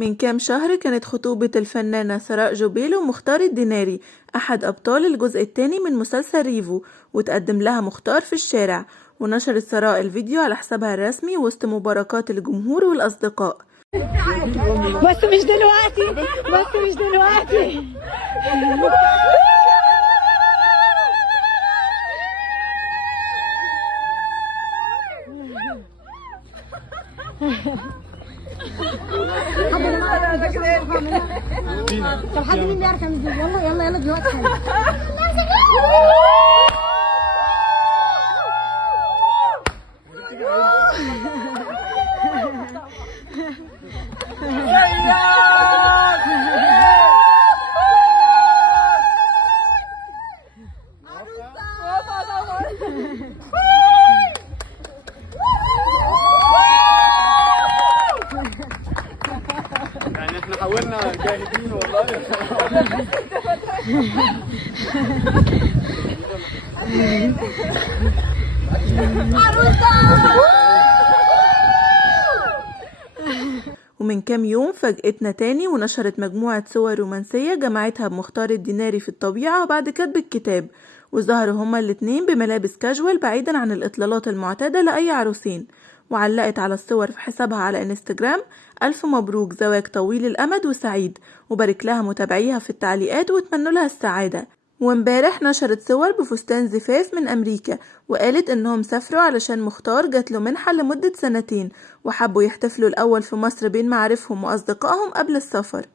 من كام شهر كانت خطوبة الفنانة سراء جوبيل ومختار الديناري أحد أبطال الجزء الثاني من مسلسل ريفو، وتقدم لها مختار في الشارع، ونشرت سراء الفيديو على حسابها الرسمي وسط مباركات الجمهور والأصدقاء. بس مش دلوقتي، بس مش دلوقتي. طب حد مين بيعرف يعمل دي؟ يلا يلا يلا دلوقتي. يعني احنا حاولنا جاهدين والله. ومن كام يوم فاجأتنا تاني ونشرت مجموعة صور رومانسية جمعتها بمختار الديناري في الطبيعة بعد كتب الكتاب، وظهروا هما الاتنين بملابس كاجوال بعيدا عن الإطلالات المعتادة لأي عروسين، وعلقت على الصور في حسابها على انستجرام: ألف مبروك، زواج طويل الأمد وسعيد، وبارك لها متابعيها في التعليقات واتمنوا لها السعادة. وامبارح نشرت صور بفستان زفاف من أمريكا، وقالت إنهم سافروا علشان مختار جاتله منحة لمدة 2 سنين، وحبوا يحتفلوا الأول في مصر بين معارفهم وأصدقائهم قبل السفر.